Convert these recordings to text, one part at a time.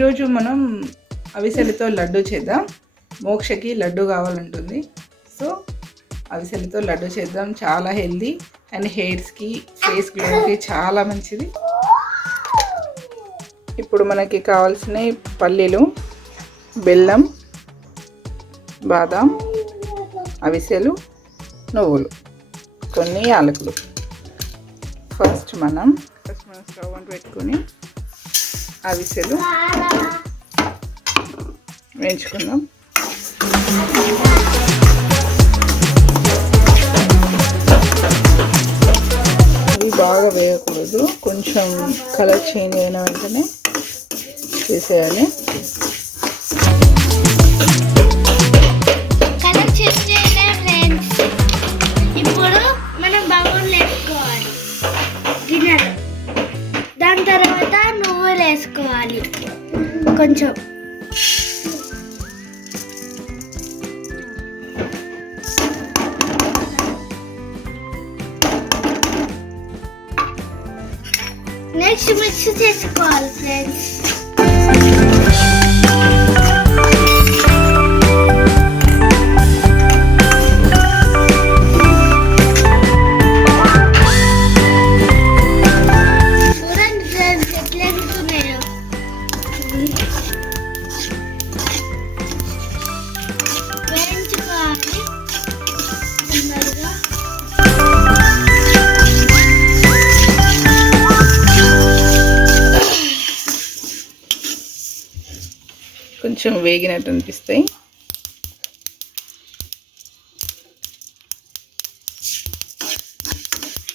ఈరోజు మనం అవిసెలతో లడ్డు చేద్దాం. మోక్షకి లడ్డు కావాలంటుంది. సో అవిసెలతో లడ్డు చేద్దాం. చాలా హెల్దీ అండ్ హెయిర్స్కి ఫేస్ గ్లోకి చాలా మంచిది. ఇప్పుడు మనకి కావాల్సిన పల్లీలు, బెల్లం, బాదాం, అవిసెలు, నువ్వులు, కొన్ని యాలకులు. ఫస్ట్ మనం స్టవ్ అంటు పెట్టుకొని అవిసెలు వేయించుకుందాం. అవి బాగా వేయకూడదు, కొంచెం కలర్ చేంజ్ అయిన వెంటనే తీసేయాలి. ఇప్పుడు మనం బౌల్ వేసుకోవాలి గిన్నెలో. దాని తర్వాత నువ్వులు వేసుకోవాలి కొంచెం. నెక్స్ట్ మిక్స్ చేసుకోవాలి ఫ్రెండ్స్. కొంచెం వేగినట్టు అనిపిస్తాయి.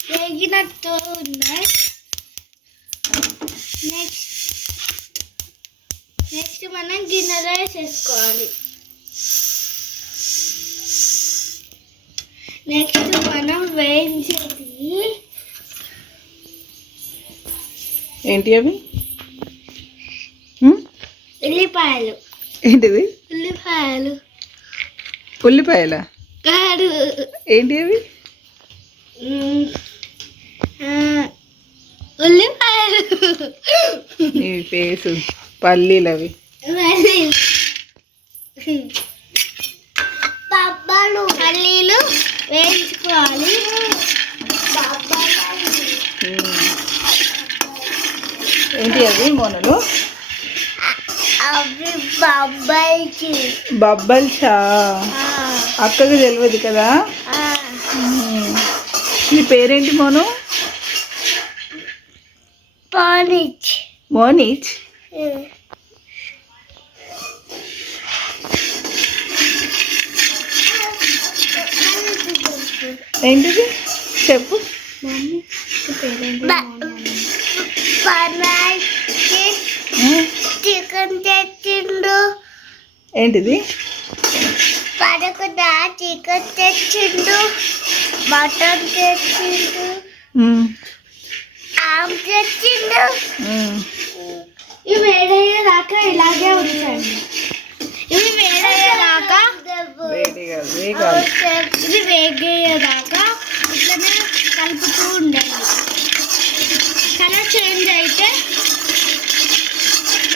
వేగినట్టు ఉన్నాయి. నెక్స్ట్ మనం గిన్నెలో వేసేసుకోవాలి. నెక్స్ట్ మనం వేయించేది ఏంటి అవి? ఉల్లిపాయలు. ఏంటిది? ఉల్లిపాయలు. ఉల్లిపాయల కాదు. ఏంటి అవి? ఉల్లిపాయలు. నీ ఫేసు పల్లీలు అవి. పల్లీలు వేయించుకోవాలి. ఏంటి అవి మోనలు? అవి బబ్బల్సా? అక్కకు తెలియదు కదా. నీ పేరేంటి మోను? మోనిచ్. ఏంటిది చెప్పు. చికెన్ తెచ్చిండు. ఏంటిది? పడకుండా చికెన్ తెచ్చిండు, మటన్ తెచ్చిండు, ఆమ్ తెచ్చిండు. ఇవి వేడయ్యేదాకా ఇలాగే ఉంచండి. ఇవి వేడయ్యేదాకా ఇది వేగేదాకా ఇట్లనే కలుపుతూ ఉండండి. కలర్ చేంజ్ అయితే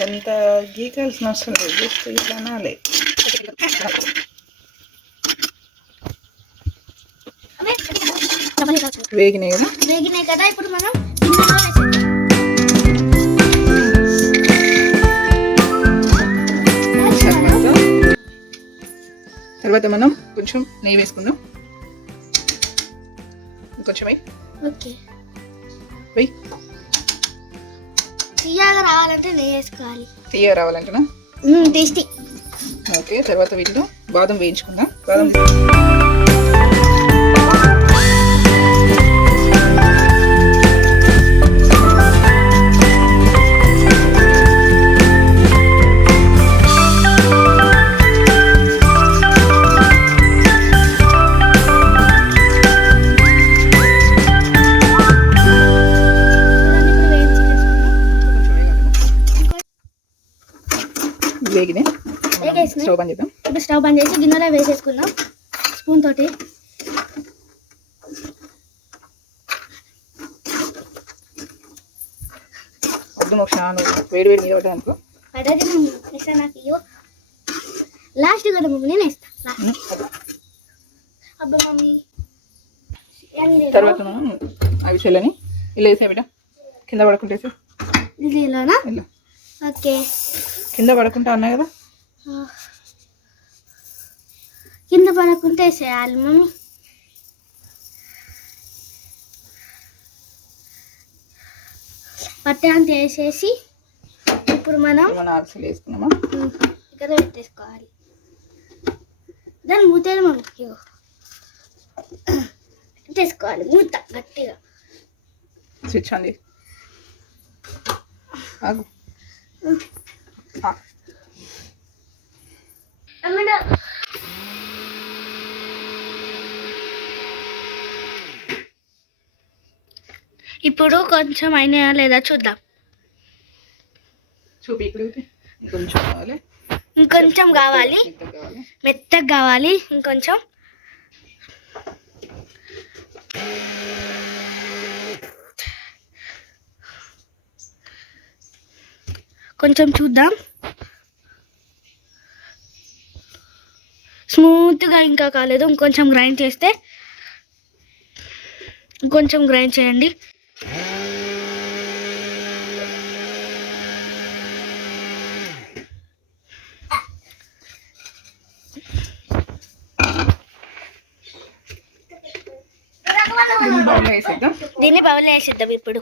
ఎంత గీకాల్సిన అవసరం లేదు, జస్ట్ ఇట్లా అనాలి. వేగినాయి కదా. వేగినాయి కదా. ఇప్పుడు మనం గిన్నెలో వేసేద్దాం. తర్వాత మనం కొంచెం నెయ్యి వేసుకుందాం. కొంచెం ఓకే. తీయగా రావాలంటే నెయ్యి వేసుకోవాలి. తీయగా రావాలంటేనా? టేస్టీ. ఓకే. తర్వాత వీటిలో బాదం వేయించుకుందాం. బాదం వేగినాయి. స్టవ్ బంద్ చేద్దాం. ఇప్పుడు స్టవ్ బంద్ చేసి గిన్నెలో వేసేసుకుందాం స్పూన్ తోటి. వద్దు మోక్ష, నువ్వు వేడి వేడి మీద పడ్డా అనుకో అడగదు మమ్మీ ఇస్తా నాకు ఇయ్యో లాస్ట్ కదా మమ్మీ నేను ఇస్తా అబ్బా మమ్మీ తర్వాత మనం అవిసెలని ఇలా వేసా బిడ్డ కింద పడుకుంటేసి ఇదిలోనా ఇలా ఓకే కింద పడుకుంటా అన్నా కదా కింద పడకుంటే వేసేయాలి మమ్మీ పట్టే అంత వేసేసి ఇప్పుడు మనం అవిసెలు వేసుకున్నామా ఇక్కడ పెట్టేసుకోవాలి దాన్ని మూతేది మమ్మీ ఇగో పెట్టేసుకోవాలి మూత గట్టిగా స్విచ్ అండి ఆగు ఇప్పుడు కొంచెం అయినా లేదా చూద్దాం చూపి ఇక్కడ ఇంకొంచెం కావాలి ఇంకొంచెం కావాలి కావాలి మెత్తగా కావాలి ఇంకొంచెం కొంచెం చూద్దాం స్మూత్గా ఇంకా కాలేదు ఇంకొంచెం గ్రైండ్ చేస్తే ఇంకొంచెం గ్రైండ్ చేయండి బౌల్లో వేసేద్దాం దీన్ని బౌల్లో వేసేద్దాం ఇప్పుడు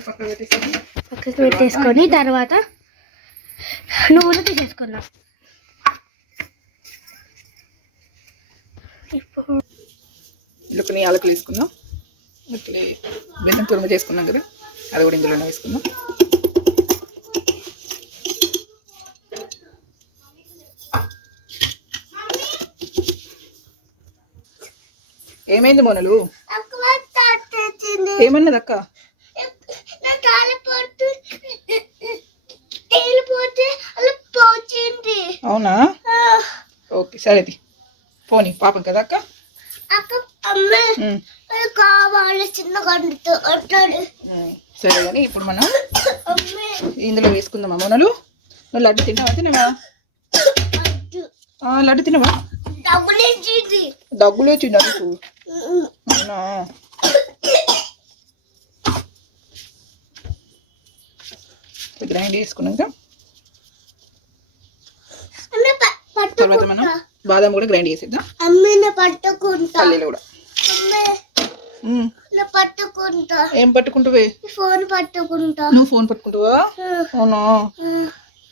పక్కన పెట్టేసి పక్కకి పెట్టేసుకొని తర్వాత నువ్వులు తీసేసుకున్నాం ఇప్పుడు ఇందులో కొన్ని యాలకులు వేసుకుందాం ఇట్లా బెల్లం తురుము చేసుకున్నాం కదా అది కూడా ఇందులోనే వేసుకుందాం ఏమైంది మొనలు ఏమన్నది అక్క అవునా ఓకే సరేది పోనీ పాపం కదా అక్క కావాలి చిన్న గంటతో సరే కానీ ఇప్పుడు మనం ఇందులో వేసుకుందామా మొనలు నువ్వు లడ్డు తిన్నావా తినవా లడ్డు తినవా దగ్గులు వచ్చింది నాకు అవునా గ్రైండ్ చేసుకున్నాక తర్వాత మనం బాదం కూడా గ్రైండ్ చేసేద్దాం పల్లీలు కూడా పట్టుకుంటా ఏం పట్టుకుంటావే ఫోన్ పట్టుకుంటా నువ్వు ఫోన్ పట్టుకుంటావా అవునా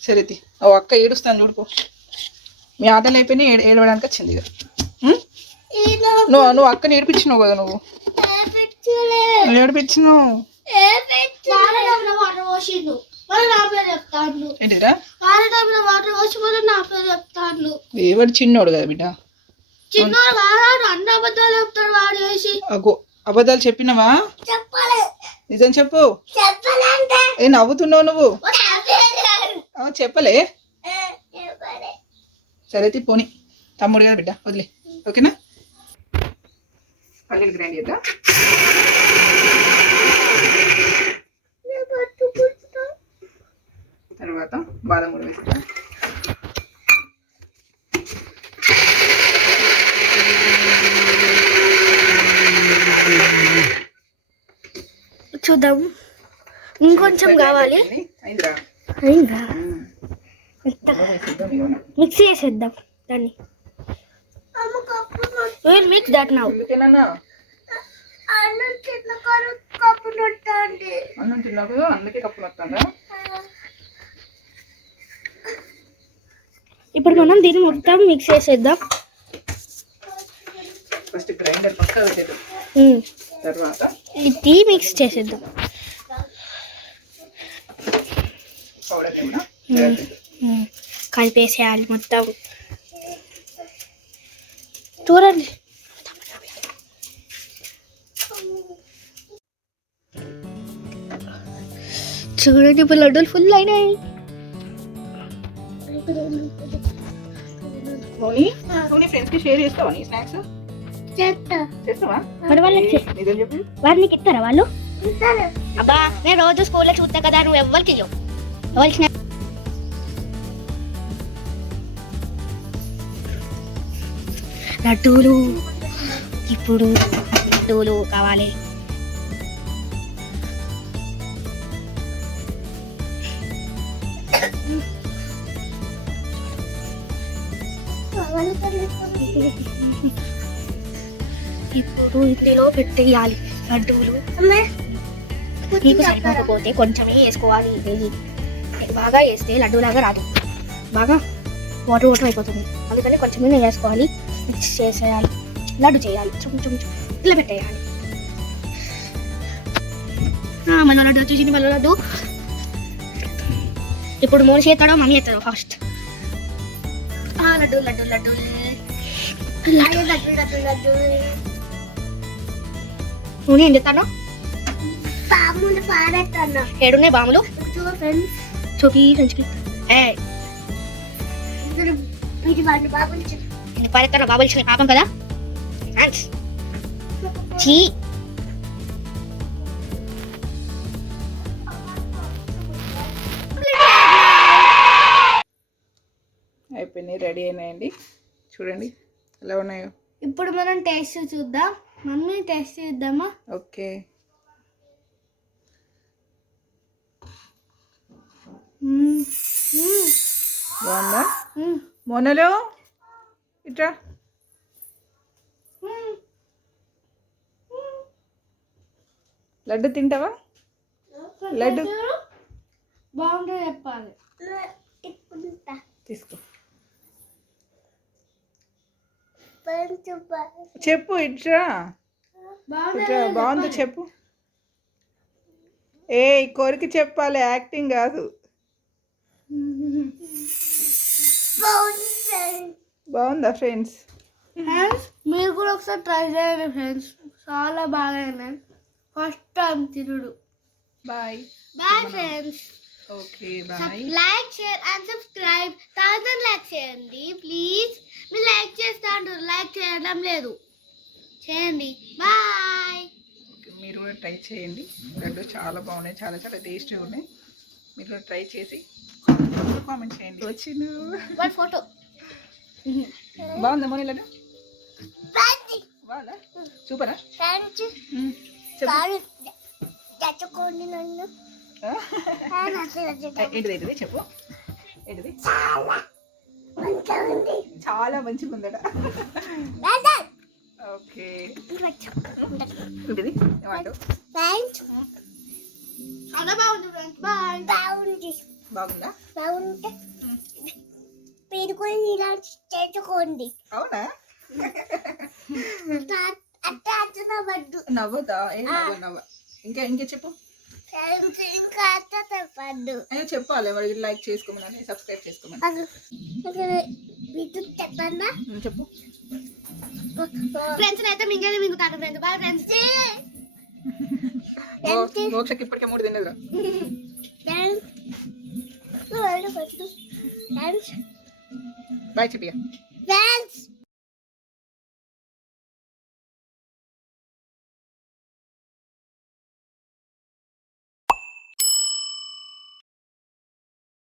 సరే ఓ అక్క ఏడుస్తాను చూడుకో మీ ఆటలు అయిపోయినాయి ఏడవడానికి వచ్చింది ఇక నువ్వు అక్కని ఏడిపించినావు కదా నువ్వు ఏడిపించినావు ఏంటిరా ఎవడు చిన్నోడు కదా బిడ్డ అగో అబద్ధాలు చెప్పినావా నిజం చెప్పు ఏ నవ్వుతున్నావు నువ్వు చెప్పలే సరే పోనీ తమ్ముడు కదా బిడ్డ వదిలే ఓకేనా పల్లీలు గ్రైండ్ చేద్దాం తర్వాత బాదం కూడా వేసుకుందాం చూద్దాం ఇంకొంచెం కావాలి అయిందిరా అయిందా మిక్సీ చేసేద్దాం దాన్ని మిక్స్ దట్ నౌ అన్నం తిన్నావు కదా అందుకే కప్పు నొత్తాందా ఇప్పుడు మనం దీన్ని మొత్తం మిక్స్ చేసేద్దాం ఫస్ట్ గ్రైండర్ పక్క పెట్టేద్దాం తర్వాత ఇది మిక్స్ చేసేద్దాం పౌడర్ కూడా కలిపేసేయాలి మొత్తం చూడండి చూడండి ఇప్పుడు లడ్డూలు ఫుల్ అయినాయి నువ్వు నీ ఫ్రెండ్స్ కి షేర్ చేస్తావా నీ స్నాక్స్ చేస్తావా? మరి వాళ్ళకి నిజం చెప్పు. వారు నీకు ఇస్తారా వాళ్ళు? అబ్బా నేను రోజు స్కూల్లో చూస్తా కదా, నువ్వు ఎవ్వరికి ఇవ్వవు. ఎవరికి లడ్డూలు, ఇప్పుడు లడ్డూలు కావాలి. ఇప్పుడు ఇందులో పెట్టేయాలి లడ్డూలు. నీకు సరిపోకపోతే కొంచెమే వేసుకోవాలి. నెయ్యి బాగా వేస్తే లడ్డూలాగా రాదు, బాగా వాటర్ వాటర్ అయిపోతుంది. అందుకని కొంచెమే నెయ్యి వేసుకోవాలి. మిక్స్ చేసేయాలి, లడ్డు చేయాలి. కొంచెం ఇలా పెట్టేయాలి. మళ్ళీ లడ్డు వచ్చేసింది. మళ్ళీ లడ్డు ఇప్పుడు మోని చేస్తాడో మమ్మీ చేస్తాడో ఫస్ట్. లడ్డు లడ్డు లడ్డు నూనె ఏం చెప్తాను? ఏడున్నాయి బాములు? చూపి ఫ్రెండ్స్కి పారేస్తాను. బాబులు ఇచ్చిన పాపం కదా. చీ అయిపోయినాయి, రెడీ అయినాయండి. చూడండి ఎలా ఉన్నాయో. ఇప్పుడు మనం టేస్ట్ చూద్దాం. మమ్మీ టేస్ట్ చూద్దామా? ఓకే. బాగుందా? మోనలు ఇట్రా. లడ్డు తింటావా? లడ్డు బాగుంటే చెప్పాలి. తీసుకో, చెప్పు. ఇట్రా ఇట్రా. బాగుంది చెప్పు. ఏ కోరిక చెప్పాలి, యాక్టింగ్ కాదు. బాగుందా ఫ్రెండ్స్? మీరు కూడా ఒకసారి ట్రై చేయండి ఫ్రెండ్స్, చాలా బాగా ఫస్ట్ టైం తినుడు. Bye bye friends. Okay bye. Like share and subscribe. 1000 like చేయండి ప్లీజ్. మీరు లైక్ చేస్తాను, లైక్ చేయడం లేదు, చేయండి. బాయ్. ఓకే, మీరు కూడా ట్రై చేయండి. లడ్డు చాలా బాగున్నాయి, చాలా చాలా టేస్టీగా ఉన్నాయి. మీరు కూడా ట్రై చేసి కామెంట్ చేయండి. వచ్చిన ఫోటో బాగుందా మోని లడ్డు? బాగుందా? సూపరా? ఏంటిది ఏంటిది చెప్పు. ఏంటిది? చాలా మంచిగా ఉందట. ఓకే, ఏంటిది ఏమంటావు? చాలా బాగుంది ఫ్రెండ్స్. బాయ్. బాగుందా? బాగుంటే పెరుగుని ఇలా చేసుకోండి. అవునా? నవ్వుతా? ఏం నవ్వ. ఇంకా ఇంకా చెప్పు. అయ్యో చెప్పాలి, మరి లైక్ చేసుకోమని, సబ్స్క్రైబ్ చేసుకోమని చెప్పు. ఫ్రెండ్స్ అయితే మింగేది మింగుతాను ఫ్రెండ్స్. Boyfriends. మోక్షకి ఇప్పటికే 3 తిన్నదిరా. బాయ్ చెప్పియా.